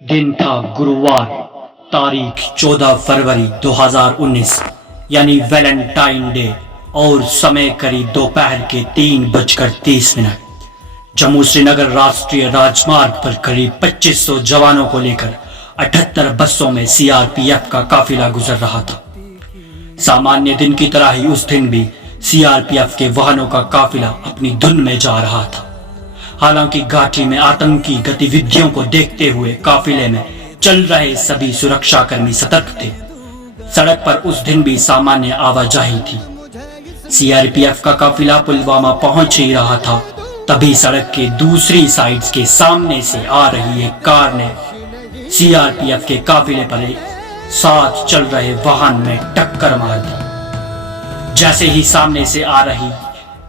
दिन था गुरुवार, तारीख 14 फरवरी 2019 यानी वैलेंटाइन डे और समय करीब दोपहर के 3:30। जम्मू श्रीनगर राष्ट्रीय राजमार्ग पर करीब 2500 जवानों को लेकर 78 बसों में सीआरपीएफ का काफिला गुजर रहा था। सामान्य दिन की तरह ही उस दिन भी सीआरपीएफ के वाहनों का काफिला अपनी धुन में जा रहा था। हालांकि घाटी में आतंकी गतिविधियों को देखते हुए काफिले में चल रहे सभी सुरक्षाकर्मी सतर्क थे। सड़क पर उस दिन भी सामान्य आवाजाही थी। सीआरपीएफ का काफिला पुलवामा पहुंच ही रहा था, तभी सड़क के दूसरी साइड के सामने से आ रही एक कार ने सीआरपीएफ के काफिले पर साथ चल रहे वाहन में टक्कर मार दी। जैसे ही सामने से आ रही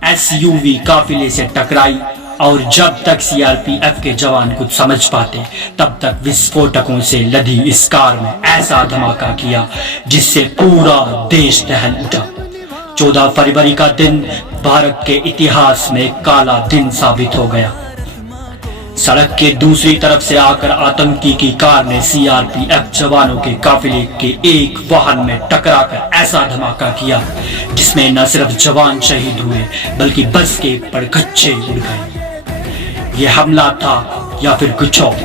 एसयूवी काफिले से टकराई और जब तक सीआरपीएफ के जवान कुछ समझ पाते तब तक विस्फोटकों से लदी इस कार में ऐसा धमाका किया जिससे पूरा देश दहल उठा। 14 फरवरी का दिन भारत के इतिहास में काला दिन साबित हो गया। सड़क के दूसरी तरफ से आकर आतंकी की कार ने सीआरपीएफ जवानों के काफिले के एक वाहन में टकराकर ऐसा धमाका किया जिसमें न सिर्फ जवान शहीद हुए बल्कि बस के परखच्चे उड़ गए। यह हमला था या फिर कुछ और,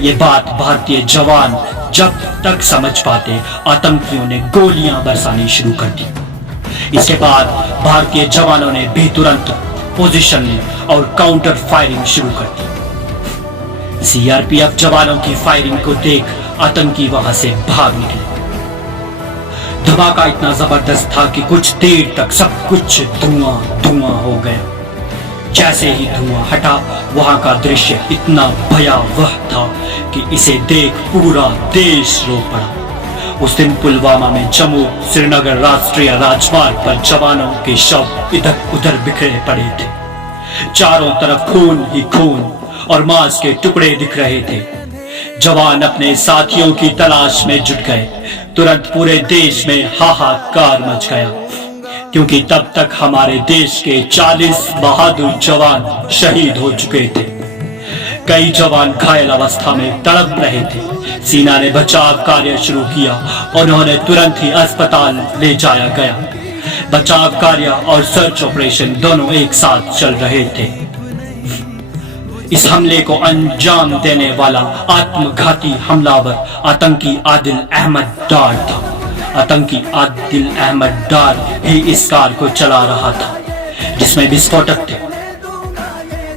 ये बात भारतीय जवान जब तक समझ पाते आतंकियों ने गोलियां बरसानी शुरू कर दी। इसके बाद भारतीय जवानों ने भी तुरंत पोजीशन ली और काउंटर फायरिंग शुरू कर दी। सीआरपीएफ जवानों की फायरिंग को देख आतंकी वहां से भाग निकले। धमाका इतना जबरदस्त था कि कुछ देर तक सब कुछ धुआं धुआं हो गया। जैसे ही धुआं हटा, वहां का दृश्य इतना भयावह था कि इसे देख पूरा देश रो पड़ा। उस दिन पुलवामा में जम्मू श्रीनगर राष्ट्रीय राजमार्ग पर जवानों के शव इधर उधर बिखरे पड़े थे। चारों तरफ खून ही खून और मांस के टुकड़े दिख रहे थे। जवान अपने साथियों की तलाश में जुट गए। तुरंत पूरे देश में हाहाकार मच गया, क्योंकि तब तक हमारे देश के 40 बहादुर जवान शहीद हो चुके थे। कई जवान घायल अवस्था में तड़प रहे थे। सेना ने बचाव कार्य शुरू किया। उन्होंने तुरंत ही अस्पताल ले जाया गया। बचाव कार्य और सर्च ऑपरेशन दोनों एक साथ चल रहे थे। इस हमले को अंजाम देने वाला आत्मघाती हमलावर आतंकी आदिल अहमद डार था। आतंकी आदिल अहमद डार ही इस कार को चला रहा था जिसमें विस्फोटक थे।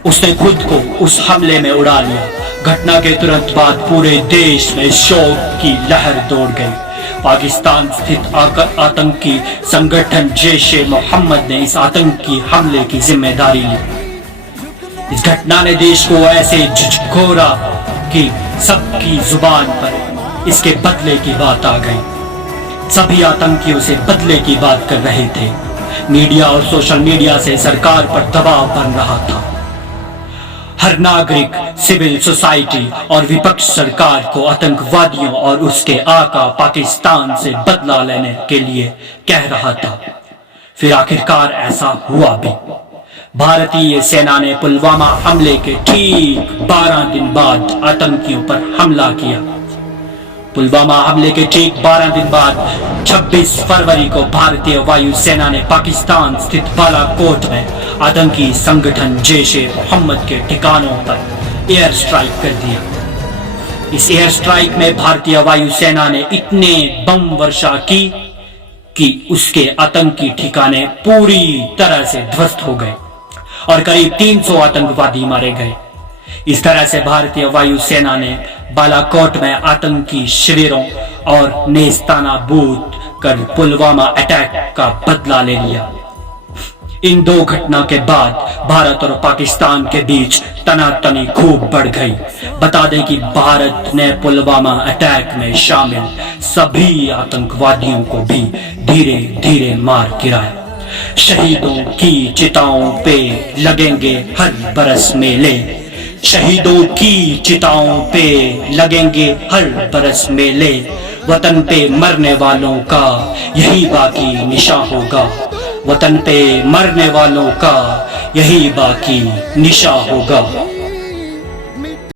उसने खुद को उस हमले में उड़ा लिया। घटना के तुरंत बाद पूरे देश में शोक की लहर दौड़ गई। पाकिस्तान स्थित आतंकी संगठन जैश-ए-मोहम्मद ने इस आतंकी हमले की जिम्मेदारी ली। इस घटना ने देश को ऐसे झकझोरा कि सबकी जुबान पर इसके बदले की बात आ गई। सभी आतंकियों से बदले की बात कर रहे थे। मीडिया और सोशल मीडिया से सरकार पर दबाव बन रहा था। हर नागरिक, सिविल सोसाइटी और विपक्ष सरकार को आतंकवादियों और उसके आका पाकिस्तान से बदला लेने के लिए कह रहा था। फिर आखिरकार ऐसा हुआ भी। भारतीय सेना ने पुलवामा हमले के ठीक 12 दिन बाद आतंकियों पर हमला किया। पुलवामा हमले के ठीक 12 दिन बाद 26 फरवरी को भारतीय वायुसेना ने पाकिस्तान स्थित बालाकोट में आतंकी संगठन जैश-ए-मोहम्मद के ठिकानों पर एयर स्ट्राइक कर दिया। इस एयर स्ट्राइक में भारतीय वायुसेना ने इतने बम वर्षा की कि उसके आतंकी ठिकाने पूरी तरह से ध्वस्त हो गए और करीब 300 आतंकवादी मारे गए। इस तरह से भारतीय वायुसेना ने बालाकोट में आतंकी शिविरों और नेस्तानाबूद कर पुलवामा अटैक का बदला ले लिया। इन दो घटना के बाद भारत और पाकिस्तान के बीच तनातनी खूब बढ़ गई। बता दें कि भारत ने पुलवामा अटैक में शामिल सभी आतंकवादियों को भी धीरे धीरे मार गिराया। शहीदों की चिताओं पे लगेंगे हर बरस मेले। शहीदों की चिताओं पे लगेंगे हर बरस मेले। वतन पे मरने वालों का यही बाकी निशान होगा। वतन पे मरने वालों का यही बाकी निशान होगा।